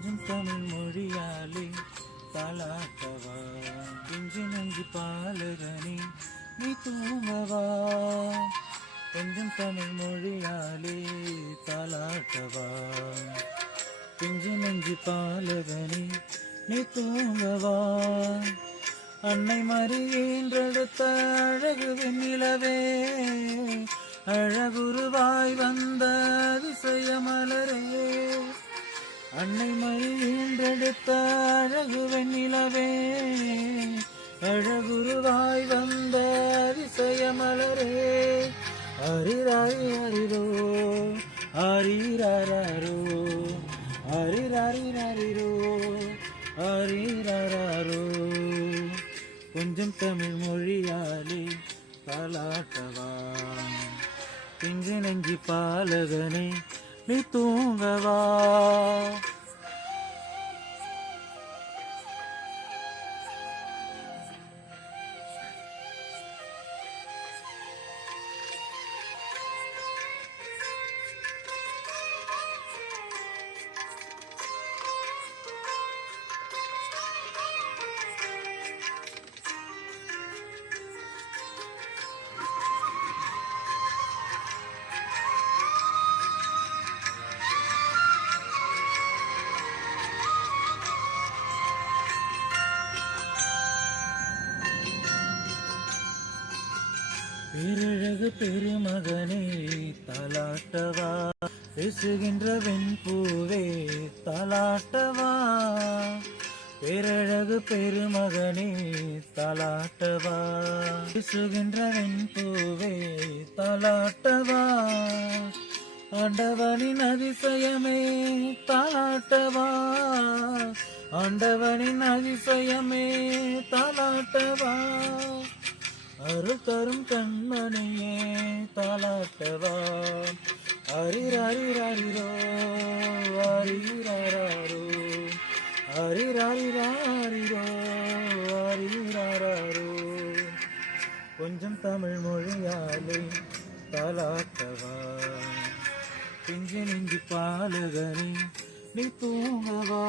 கொஞ்சம் தமிழ் மொழியாலே தாலாட்டவா, பிஞ்சு நஞ்சு பாலகனே நீ தூங்கவா. கொஞ்சம் தமிழ் மொழியாலே தாலாட்டவா, பிஞ்சு நஞ்சு பாலகனே நீ தூங்கவா. அன்னை மறியேன்றெடுத்த அழகு வெண்ணிலவே, அழகுருவாய் வந்த அதிசய மலரே. அன்னை மறியேன்றெடுத்த அழகு வெண்ணிலவே, அழகுருவாய் வந்த அதிசய மலரே. அரிராரி அரிரோ அரிராரோ அரிராரிரோ அரிராரோ. கொஞ்சம் தமிழ் மொழியாலே தாலாட்டவா, பிஞ்சு நெஞ்சி பாலகனே நீ தூங்கவா. பேரழகு பெருமகனே தாலாட்டவா, பேசுகின்ற வெண்பூவே தாலாட்டவா. பேரழகு பெருமகனே தாலாட்டவா, பேசுகின்ற வெண்பூவே தாலாட்டவா. ஆண்டவனின் அதிசயமே தாலாட்டவா, ஆண்டவனின் அதிசயமே தாலாட்டவா. அருள் தரும் கண்மணியே தாலாட்டவா. அரிராரிரோ அரிராரோ அரிராரிரோ அரிராரோ. கொஞ்சம் தமிழ் மொழியாலே தாலாட்டவா, பிஞ்சு நெஞ்சு பாலகனே நீ தூங்கவா.